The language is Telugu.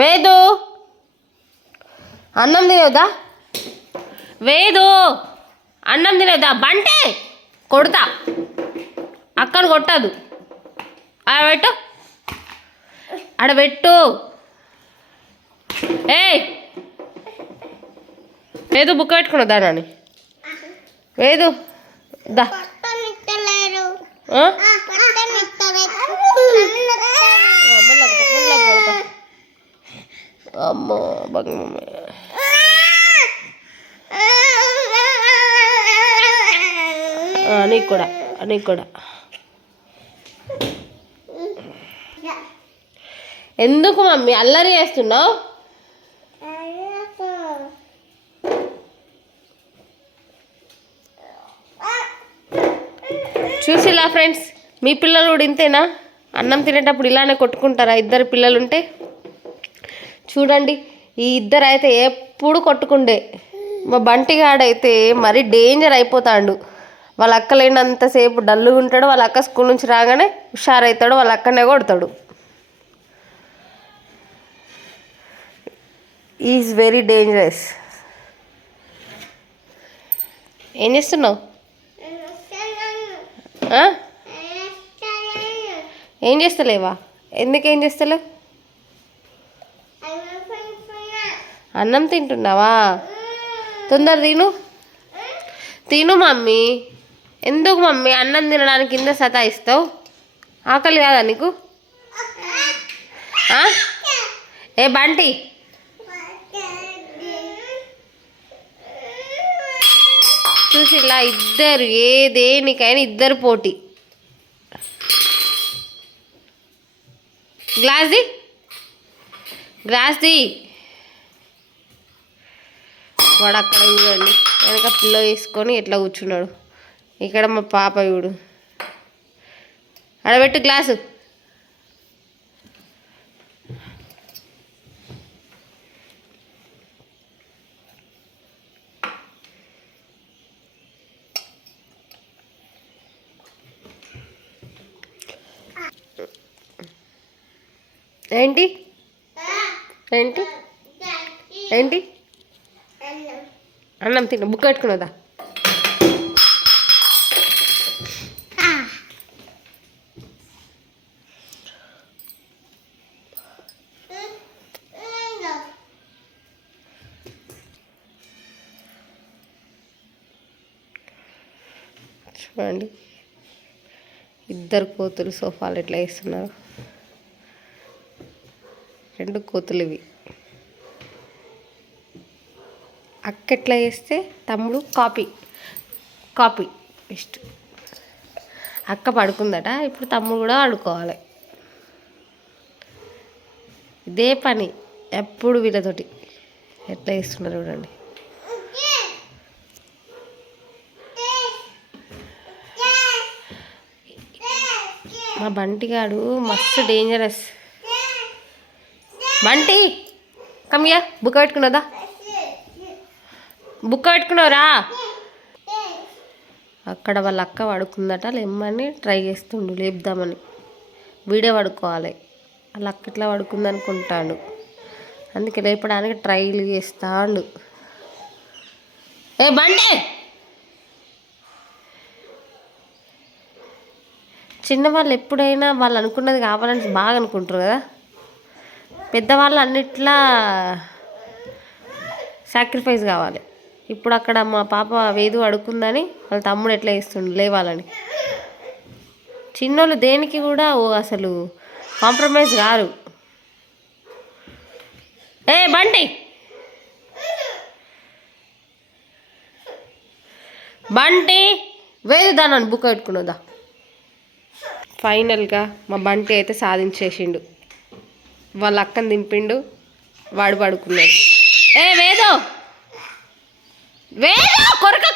వేదు అన్నం తినేవద్దా? వేదు అన్నం తినేవద్దా? బంటే కొడతా, అక్కను కొట్టదు. ఆడబెట్టు, ఆడబెట్టు. ఏయ్ వేదు బుక్ పెట్టుకున్నదా నాని? వేదు దా. అమ్మో బంగమ్మ, నీకు కూడా, నీకు కూడా. ఎందుకు మమ్మీ అల్లరి చేస్తున్నావు? చూసిలా ఫ్రెండ్స్, మీ పిల్లలు కూడా ఇంతేనా? అన్నం తినేటప్పుడు ఇలానే కొట్టుకుంటారా? ఇద్దరు పిల్లలు ఉంటే చూడండి, ఈ ఇద్దరు అయితే ఎప్పుడు కొట్టుకుండే. మా బంటిగాడైతే మరీ డేంజర్ అయిపోతాడు. వాళ్ళ అక్క లేనంతసేపు డల్లుగా ఉంటాడు. వాళ్ళ అక్క స్కూల్ నుంచి రాగానే హుషారవుతాడు, వాళ్ళ అక్కనే కొడతాడు. Is very dangerous. ఏం చేస్తున్నావు? ఏం చేస్తలేవా? ఎందుకేం చేస్తలేవు? అన్నం తింటున్నావా? తొందర తిను, తిను మమ్మీ. ఎందుకు మమ్మీ అన్నం తినడానికి కింద సతాయిస్తావు? ఆకలి కాదా నీకు? ఏ బంటి, చూసి ఇలా ఇద్దరు దేనికైనా ఇద్దరు పోటీ. గ్లాస్ది, గ్లాస్ది. వాడు అక్కడ చూడండి, వెనక పిల్లో వేసుకొని ఎట్లా కూర్చున్నాడు. ఇక్కడ మా పాప చూడు. ఆడబెట్టు గ్లాసు. ఏంటి ఏంటి ఏంటి? అన్నం తిన్న, బుక్ పెట్టుకున్నదా? చూడండి, ఇద్దరు కోతులు సోఫాలు ఎట్లా వేస్తున్నారు. రెండు కోతులు ఇవి. అక్క ఎట్లా వేస్తే తమ్ముడు కాపీ బెస్ట్. అక్క పడుకుందట, ఇప్పుడు తమ్ముడు కూడా పడుకోవాలి. ఇదే పని ఎప్పుడు వీళ్ళతోటి. ఎట్లా వేస్తున్నారు చూడండి. మా బంటిగాడు మస్తు డేంజరస్. బంటి కమ్యా, బుక్క పెట్టుకున్నదా? బుక్క పెట్టుకున్నావురా? అక్కడ వాళ్ళ అక్క పడుకుందట, లేమ్మని ట్రై చేస్తుండు, లేపుదామని. వీడే పడుకోవాలి. వాళ్ళ అక్క ఇట్లా పడుకుంది అనుకుంటాడు, అందుకే లేపడానికి ట్రైలు చేస్తాడు. ఏ బండి, చిన్నవాళ్ళు ఎప్పుడైనా వాళ్ళు అనుకున్నది కావాలని బాగా అనుకుంటారు కదా. పెద్దవాళ్ళు అన్నిట్లా సాక్రిఫైస్ కావాలి. ఇప్పుడు అక్కడ మా పాప వేదు అడుకుందని వాళ్ళ తమ్ముడు ఎట్లా ఇస్తుండు లేవాలని. చిన్నోళ్ళు దేనికి కూడా అసలు కాంప్రమైజ్ కారు. ఏ బంటి, బంటి వేదు దాన్ని బుక్ పెట్టుకున్నదా? ఫైనల్గా మా బంటి అయితే సాధించేసిండు. వాళ్ళ అక్కని దింపిండు, వాడు పడుకున్నాడు. ఏ వేదో వేదో కొరక